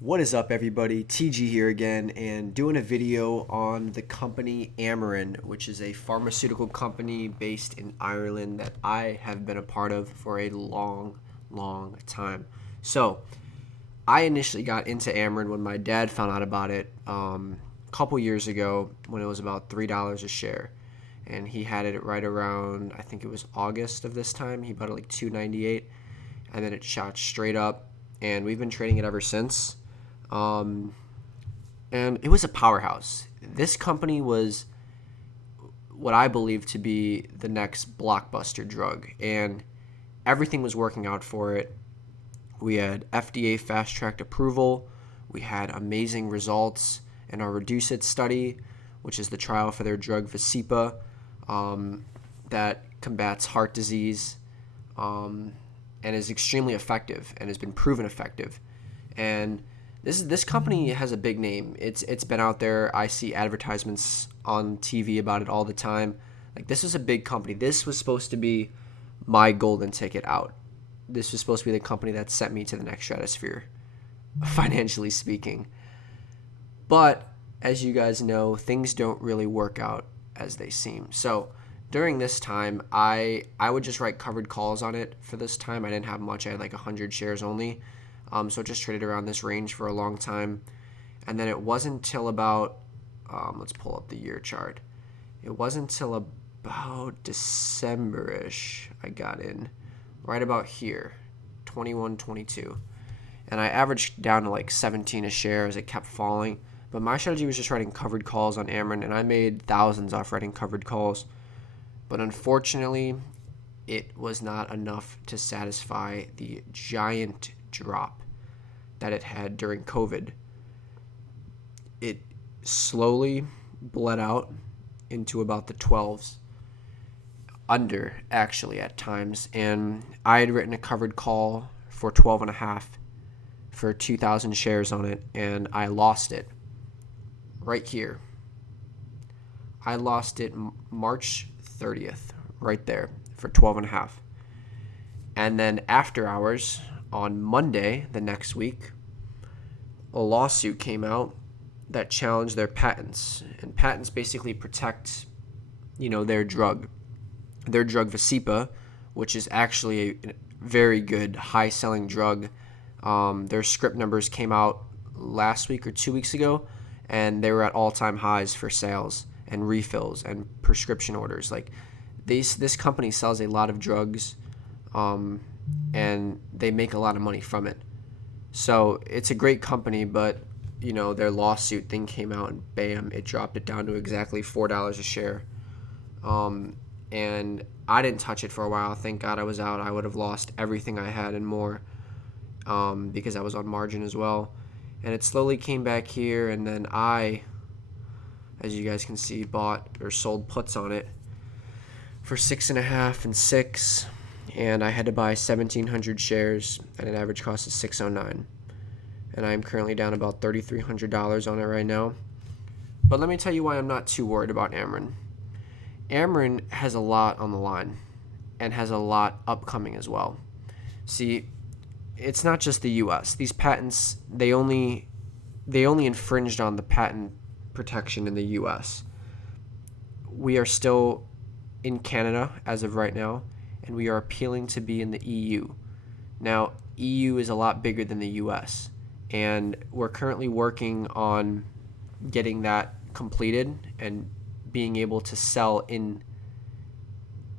What is up, everybody? TG here again, and doing a video on the company Amarin, which is a pharmaceutical company based in Ireland that I have been a part of for a long time. So, I initially got into Amarin when my dad found out about it a couple years ago when it was about $3 a share. And he had it right around, I think it was August of this time. He bought it like $2.98, and then it shot straight up, and we've been trading it ever since. Um, and it was a powerhouse. This company was what I believe to be the next blockbuster drug, and everything was working out for it. We had FDA fast tracked approval, we had amazing results in our Reduce It study, which is the trial for their drug Vasipa, that combats heart disease, and is extremely effective and has been proven effective. And this company has a big name. It's been out there. I see advertisements on TV about it all the time. Like, this is a big company. This was supposed to be my golden ticket out. This was supposed to be the company that sent me to the next stratosphere, financially speaking. But as you guys know, things don't really work out as they seem. So during this time, I would just write covered calls on it. For this time, I didn't have much. I had like 100 shares only. So it just traded around this range for a long time. And then it wasn't until about, let's pull up the year chart. It wasn't until about December-ish I got in, right about here, 21, 22. And I averaged down to like 17 a share as it kept falling. But my strategy was just writing covered calls on Amarin, and I made thousands off writing covered calls. But unfortunately, it was not enough to satisfy the giant drop that it had during COVID. It slowly bled out into about the 12s, under actually at times, and I had written a covered call for 12 and a half for 2,000 shares on it, and I lost it right here. I lost it March 30th, right there, for 12 and a half. And then after hours, on Monday the next week, a lawsuit came out that challenged their patents. And patents basically protect, their drug. Their drug Vasipa, which is actually a very good, high-selling drug. Their script numbers came out last week or 2 weeks ago, and they were at all-time highs for sales and refills and prescription orders. Like, this company sells a lot of drugs, and they make a lot of money from it. So it's a great company, but their lawsuit thing came out, and bam, it dropped it down to exactly $4 a share. And I didn't touch it for a while. Thank God I was out. I would have lost everything I had and more, because I was on margin as well. And it slowly came back here, and then I, as you guys can see, bought or sold puts on it for 6.5 and 6, and I had to buy 1,700 shares at an average cost of $609. And I'm currently down about $3,300 on it right now. But let me tell you why I'm not too worried about Amarin. Amarin has a lot on the line and has a lot upcoming as well. See, it's not just the U.S. These patents, they only infringed on the patent protection in the U.S. We are still in Canada as of right now, and we are appealing to be in the EU. Now, EU is a lot bigger than the U.S., and we're currently working on getting that completed and being able to sell in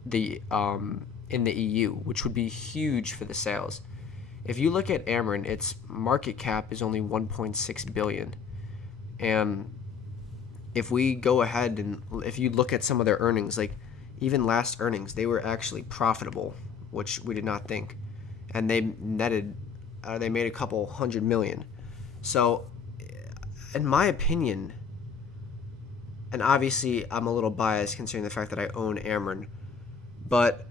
the EU, which would be huge for the sales. If you look at Amarin, its market cap is only 1.6 billion, and if we go ahead and if you look at some of their earnings, like even last earnings, they were actually profitable, which we did not think, and they made a couple $100 million. So, in my opinion, and obviously I'm a little biased considering the fact that I own Amarin, but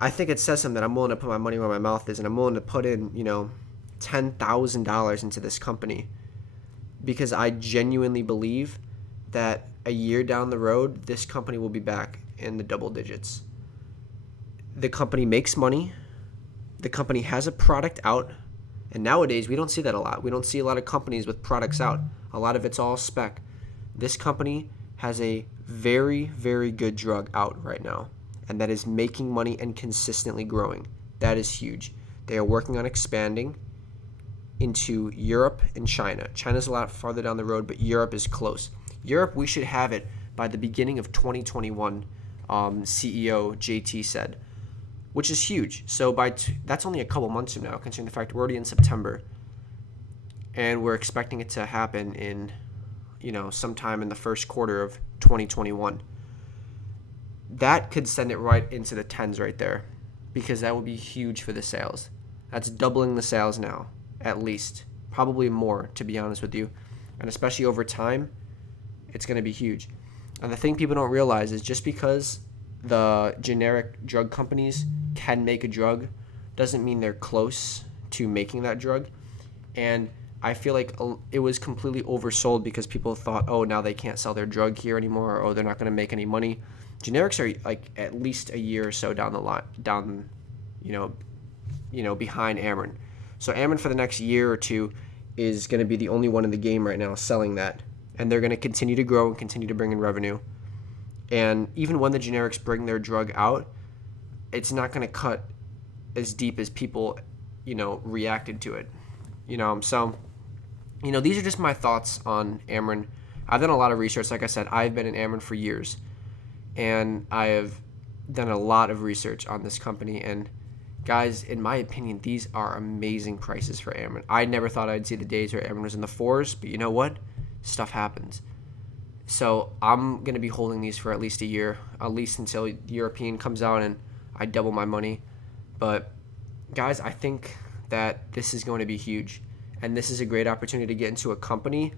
I think it says something that I'm willing to put my money where my mouth is, and I'm willing to put in, $10,000 into this company, because I genuinely believe that a year down the road, this company will be back in the double digits. The company makes money. The company has a product out. And nowadays, we don't see that a lot. We don't see a lot of companies with products out. A lot of it's all spec. This company has a very, very good drug out right now, and that is making money and consistently growing. That is huge. They are working on expanding into Europe and China. China's a lot farther down the road, but Europe is close. Europe, we should have it by the beginning of 2021, CEO JT said, which is huge. So that's only a couple months from now, considering the fact we're already in September, and we're expecting it to happen in, sometime in the first quarter of 2021. That could send it right into the tens right there, because that would be huge for the sales. That's doubling the sales now, at least. Probably more, to be honest with you. And especially over time, it's going to be huge. And the thing people don't realize is just because the generic drug companies can make a drug doesn't mean they're close to making that drug. And I feel like it was completely oversold because people thought, oh, now they can't sell their drug here anymore, or oh, they're not going to make any money. Generics are like at least a year or so down the line, behind Amarin. So Amarin for the next year or two is going to be the only one in the game right now selling that. And they're going to continue to grow and continue to bring in revenue. And even when the generics bring their drug out, it's not going to cut as deep as people, reacted to it. So, these are just my thoughts on Amarin. I've done a lot of research. Like I said, I've been in Amarin for years. And I have done a lot of research on this company. And guys, in my opinion, these are amazing prices for Amarin. I never thought I'd see the days where Amarin was in the 4s, but you know what? Stuff happens. So I'm going to be holding these for at least a year, at least until the European comes out and I double my money. But guys, I think that this is going to be huge. And this is a great opportunity to get into a company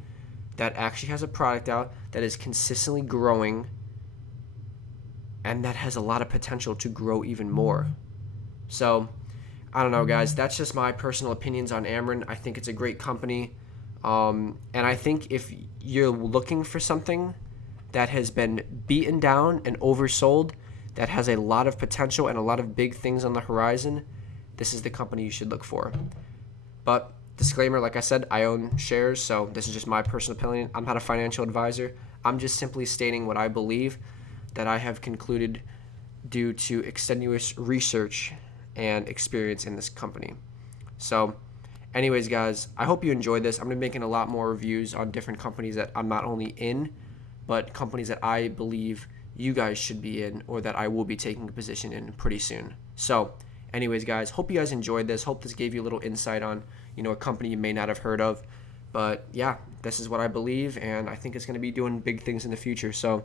that actually has a product out that is consistently growing and that has a lot of potential to grow even more. So, I don't know, guys. That's just my personal opinions on Amarin. I think it's a great company. And I think if you're looking for something that has been beaten down and oversold, that has a lot of potential and a lot of big things on the horizon, this is the company you should look for. But disclaimer, like I said, I own shares, so this is just my personal opinion. I'm not a financial advisor. I'm just simply stating what I believe that I have concluded due to extenuous research and experience in this company. So anyways, guys, I hope you enjoyed this. I'm going to be making a lot more reviews on different companies that I'm not only in, but companies that I believe you guys should be in or that I will be taking a position in pretty soon. So anyways, guys, hope you guys enjoyed this. Hope this gave you a little insight on, a company you may not have heard of. But yeah, this is what I believe, and I think it's going to be doing big things in the future. So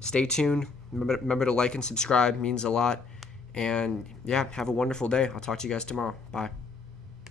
stay tuned. Remember to like and subscribe. It means a lot. And yeah, have a wonderful day. I'll talk to you guys tomorrow. Bye.